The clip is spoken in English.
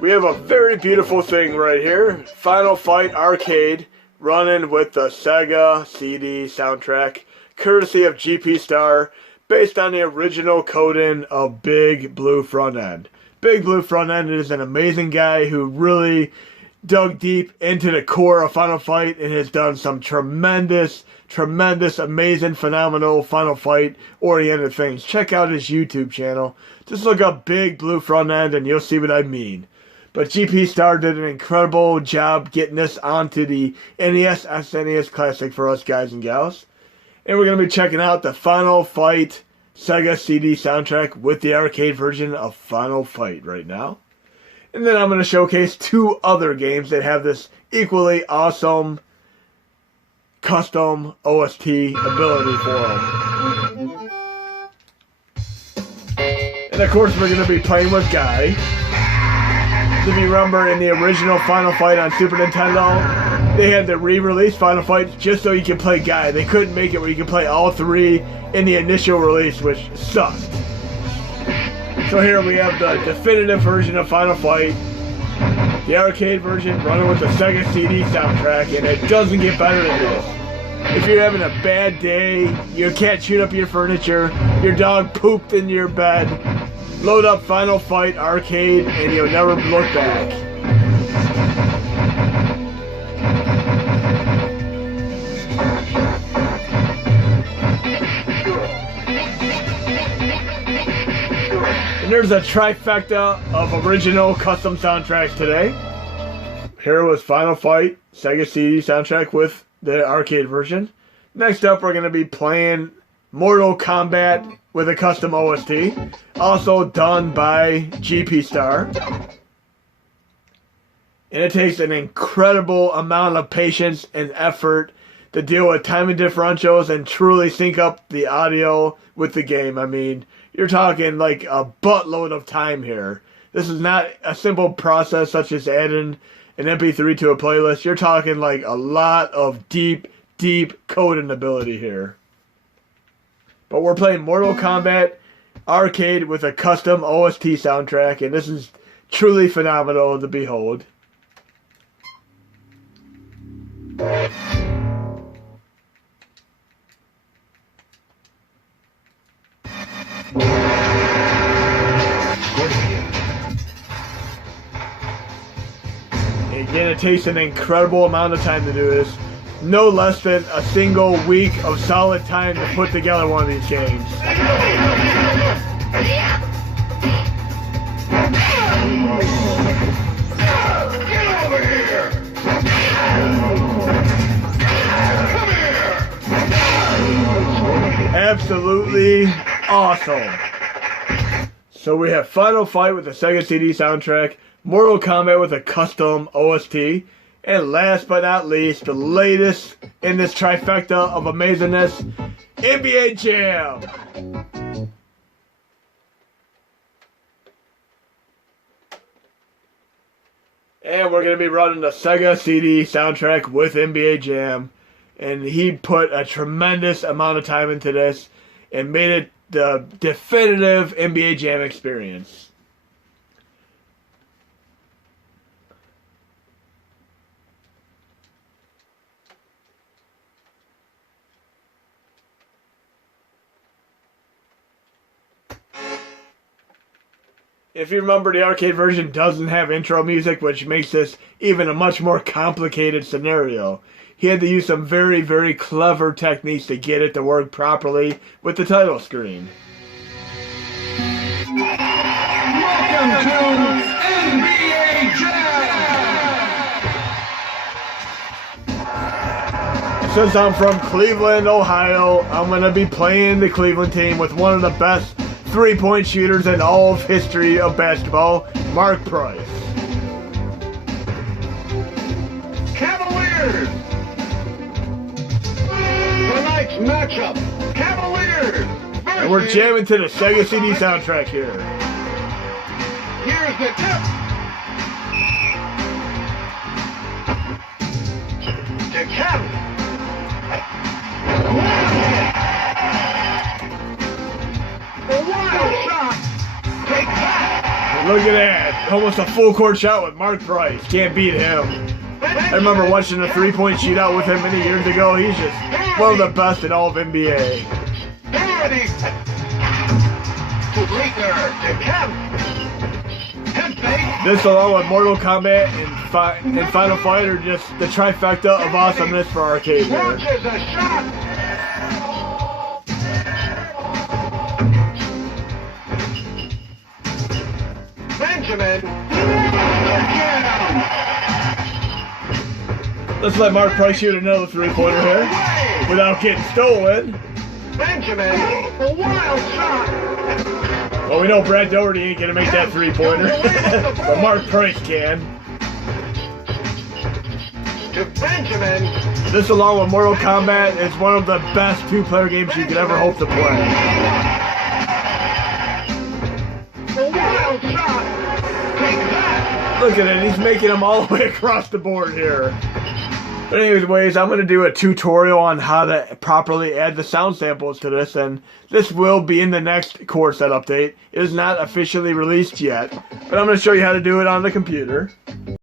We have a very beautiful thing right here. Final Fight Arcade running with the SEGA-CD soundtrack, courtesy of Gpstar, based on the original coding of Big Blue Front End. Big Blue Front End is an amazing guy who really dug deep into the core of Final Fight and has done some tremendous, amazing, phenomenal Final Fight oriented things. Check out his YouTube channel. Just look up Big Blue Front End and you'll see what I mean. But Gpstar did an incredible job getting this onto the NES, SNES Classic for us guys and gals. And we're going to be checking out the Final Fight SEGA-CD soundtrack with the arcade version of Final Fight right now. And then I'm going to showcase two other games that have this equally awesome custom OST ability for them. And of course we're going to be playing with Guy. If you remember in the original Final Fight on Super Nintendo, they had the re-release Final Fight just so you could play Guy. They couldn't make it where you could play all three in the initial release, which sucked. So here we have the definitive version of Final Fight, the arcade version running with the SEGA-CD soundtrack, and it doesn't get better than this. If you're having a bad day, you can't shoot up your furniture, your dog pooped in your bed, load up Final Fight Arcade and you'll never look back. And there's a trifecta of original custom soundtracks today. Here was Final Fight SEGA-CD soundtrack with the arcade version. Next up we're going to be playing Mortal Kombat with a custom OST, also done by Gpstar. And it takes an incredible amount of patience and effort to deal with timing differentials and truly sync up the audio with the game. I mean, you're talking like a buttload of time here. This is not a simple process such as adding an MP3 to a playlist. You're talking like a lot of deep coding ability here. But we're playing Mortal Kombat Arcade with a custom OST soundtrack, and this is truly phenomenal to behold. Again, it takes an incredible amount of time to do this. No less than a single week of solid time to put together one of these games. Get over here! Come here! Absolutely awesome. So we have Final Fight with the SEGA-CD soundtrack, Mortal Kombat with a custom OST, and last but not least, the latest in this trifecta of amazingness, NBA Jam! And we're going to be running the SEGA-CD soundtrack with NBA Jam. And he put a tremendous amount of time into this and made it the definitive NBA Jam experience. If you remember, the arcade version doesn't have intro music, which makes this even a much more complicated scenario. He had to use some very clever techniques to get it to work properly with the title screen. Welcome to NBA Jam! Since I'm from Cleveland, Ohio, I'm going to be playing the Cleveland team with one of the best three-point shooters in all of history of basketball, Mark Price. Cavaliers! Tonight's matchup, Cavaliers! And we're jamming to the SEGA-CD soundtrack here. Here's the tip. To Cav. The wild shot. Take that. Look at that. Almost a full court shot with Mark Price. Can't beat him. I remember watching a three-point shootout with him many years ago. He's just one of the best in all of NBA. This, along with Mortal Kombat and Final Fight, are just the trifecta of awesomeness for arcade here. Launches a shot. Benjamin. Let's let Mark Price shoot another three-pointer here without getting stolen. Benjamin. A wild shot. Well, we know Brad Doherty ain't gonna make that three-pointer, but Mark Price can. To Benjamin. This, along with Mortal Kombat, is one of the best two-player games you could ever hope to play. A wild shot. Take that. Look at it, he's making them all the way across the board here. But anyways, I'm going to do a tutorial on how to properly add the sound samples to this, and this will be in the next core set update. It is not officially released yet, but I'm going to show you how to do it on the computer.